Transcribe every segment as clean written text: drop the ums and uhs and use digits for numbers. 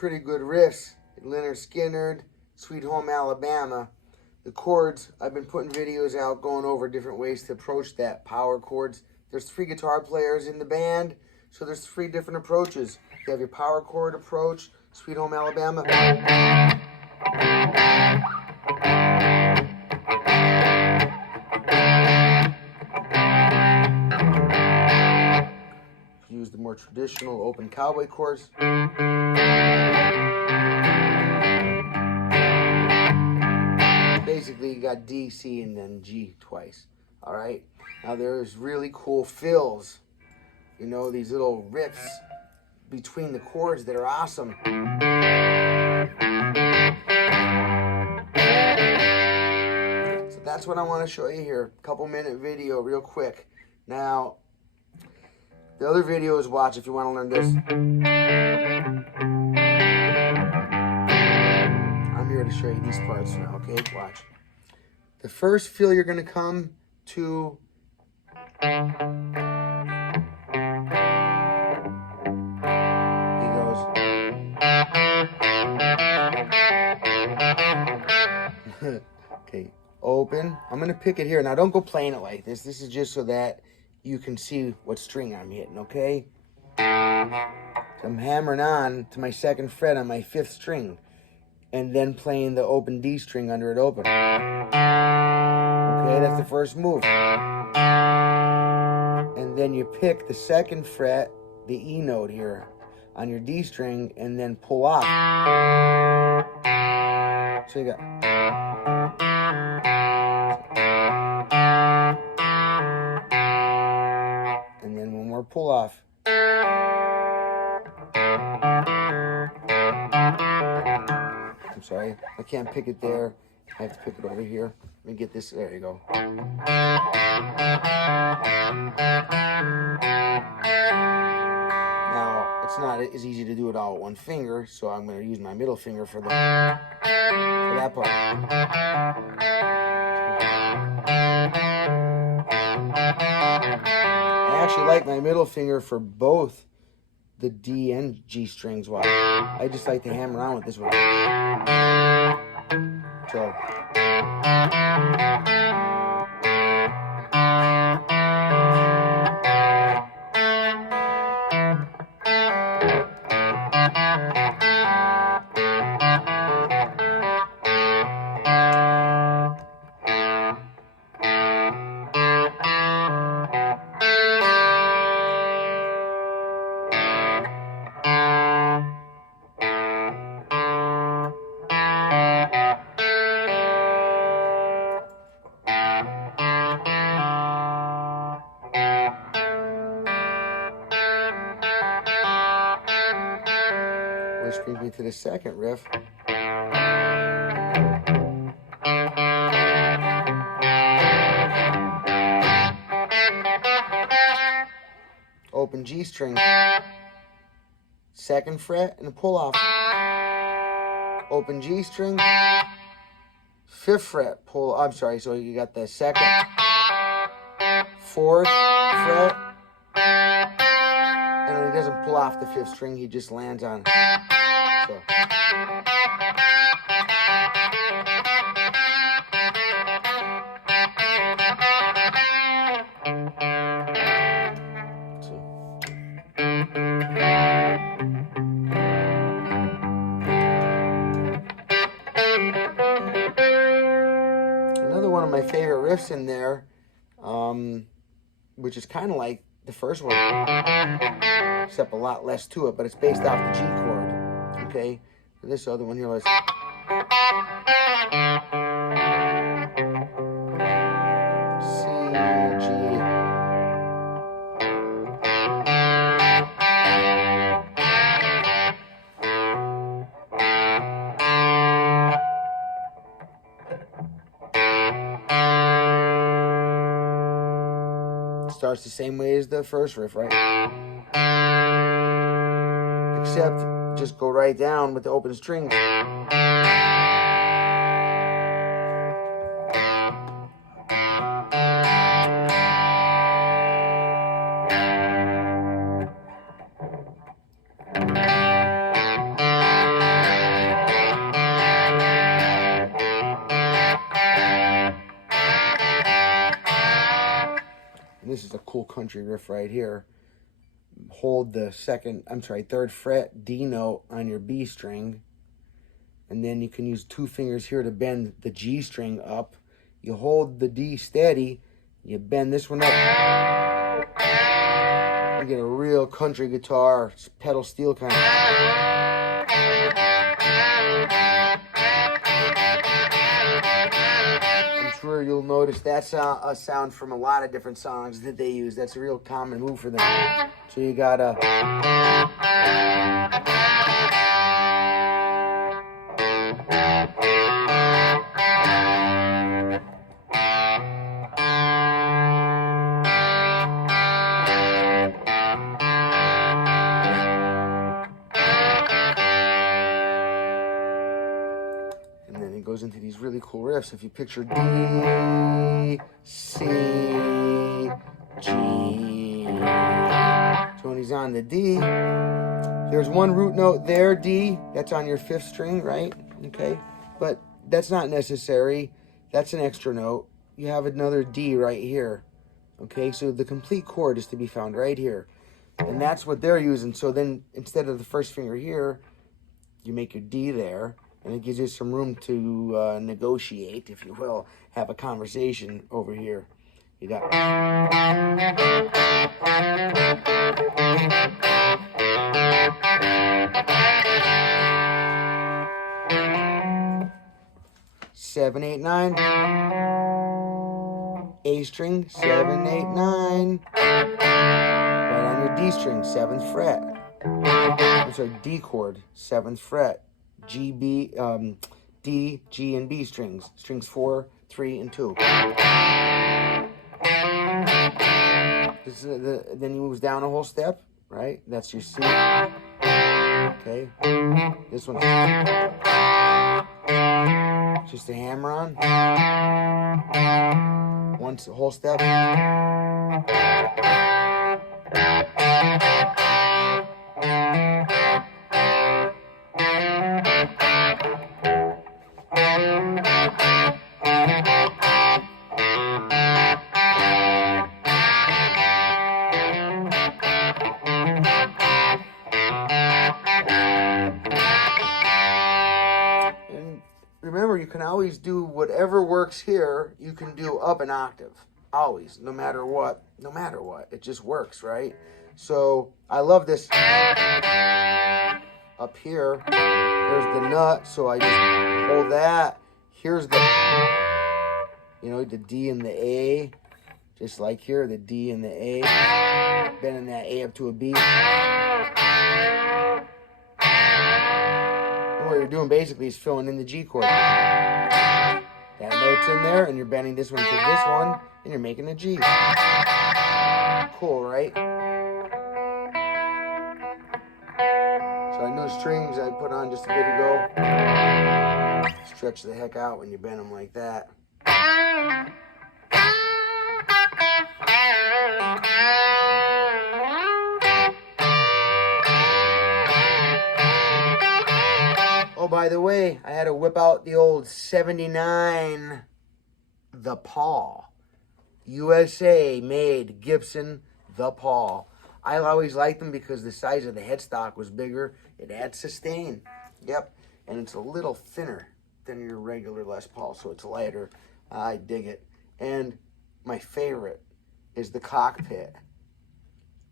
pretty good riffs. Leonard Skinner, Sweet Home Alabama. The chords, I've been putting videos out going over different ways to approach that power chords. There's 3 guitar players in the band, so there's 3 different approaches. You have your power chord approach, Sweet Home Alabama. Use the more traditional open cowboy chords. Basically, you got D, C, and then G twice. All right. Now there's really cool fills. You know, these little riffs between the chords that are awesome. So that's what I want to show you here. Couple-minute video, real quick. Now, the other videos watch if you want to learn this. I'm here to show you these parts now, okay? Watch. The first feel you're going to come to okay, open. I'm going to pick it here. Now, don't go playing it like this. This is just so that you can see what string I'm hitting, okay? So I'm hammering on to my 2nd fret on my 5th string and then playing the open D string under it open. Okay, that's the first move. And then you pick the 2nd fret, the E note here, on your D string and then pull off. So you got... And then one more pull off. I'm sorry, I can't pick it there. I have to pick it over here. Let me get this, there you go. Now, it's not as easy to do it all with one finger, so I'm going to use my middle finger for that part. I actually like my middle finger for both the D and G strings. Why? I just like to hammer around with this one. So. Which brings me to the 2nd riff. Open G string, 2nd fret, and a pull off. Open G string, 5th fret, pull. I'm sorry, so you got the 2nd, 4th fret, and when he doesn't pull off the 5th string, he just lands on. So. Another one of my favorite riffs in there, which is kind of like the first one, except a lot less to it, but it's based off the G chord. Okay, this other one here was. C, G. Starts the same way as the first riff, right? Except just go right down with the open strings. this is a cool country riff right here. Hold the third fret D note on your B string, and then you can use 2 fingers here to bend the G string up. You hold the D steady, you bend this one up, you get a real country guitar, pedal steel kind of. I'm sure you'll notice that's a sound from a lot of different songs that they use. That's a real common move for them. So you gotta. And then it goes into these really cool riffs. If you picture D, C, G. So when he's on the D, there's one root note there, D. That's on your 5th string, right? Okay. But that's not necessary. That's an extra note. You have another D right here. Okay, so the complete chord is to be found right here. And that's what they're using. So then instead of the 1st finger here, you make your D there. And it gives you some room to negotiate, if you will, have a conversation over here. You got 7, 8, 9. A string, 7, 8, 9. Right on your D string, 7th fret. I'm sorry, D chord, 7th fret. G, B, D, G, and B strings. Strings 4, 3, and 2. This is then he moves down a whole step, right? That's your C. Okay. This one. Just a hammer on. One whole step. Remember, you can always do whatever works here, you can do up an octave. Always, no matter what. It just works, right? So, I love this. Up here, there's the nut, so I just hold that. Here's the, the D and the A. Just like here, the D and the A. Bending that A up to a B. What you're doing basically is filling in the G chord. That note's in there, and you're bending this one to this one, and you're making a G. Cool, right? So I know strings I put on just a bit ago. Stretch the heck out when you bend them like that. Oh, by the way, I had to whip out the old 79 The Paul. USA made Gibson The Paul. I always liked them because the size of the headstock was bigger. It adds sustain. Yep. And it's a little thinner than your regular Les Paul, so it's lighter. I dig it. And my favorite is the cockpit.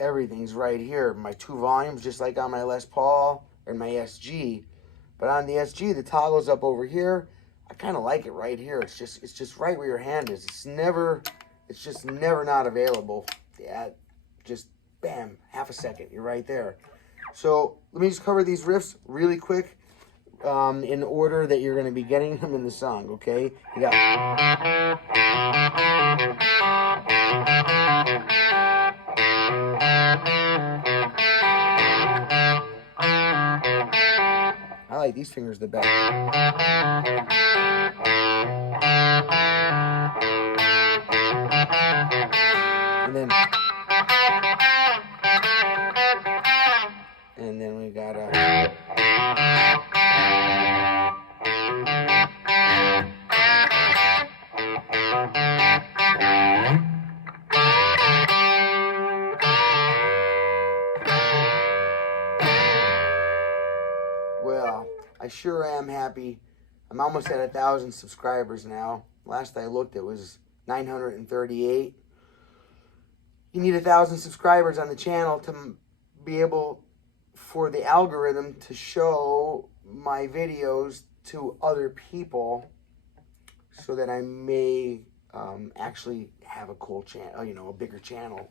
Everything's right here. My 2 volumes, just like on my Les Paul or my SG. But on the SG, the toggle's up over here. I kind of like it right here. It's just right where your hand is. It's just never not available. Yeah, just bam, half a second, you're right there. So let me just cover these riffs really quick in order that you're going to be getting them in the song, okay? You got... I like these fingers the best. And then we got a... sure am happy. I'm almost at 1,000 subscribers now. Last I looked, it was 938. You need 1,000 subscribers on the channel to be able for the algorithm to show my videos to other people, so that I may actually have a cool channel, you know, a bigger channel.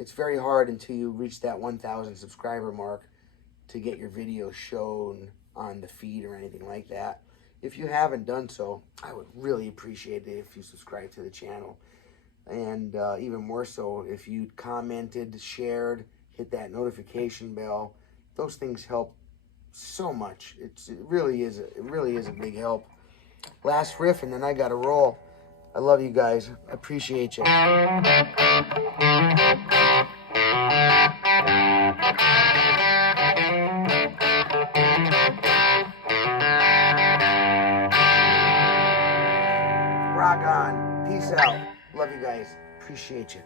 It's very hard until you reach that 1,000 subscriber mark to get your videos shown on the feed or anything like that. If you haven't done so, I would really appreciate it if you subscribe to the channel. And even more so, if you commented, shared, hit that notification bell. Those things help so much. It really is a big help. Last riff, and then I got to roll. I love you guys. I appreciate you. Rock on. Peace out. Love you guys. Appreciate you.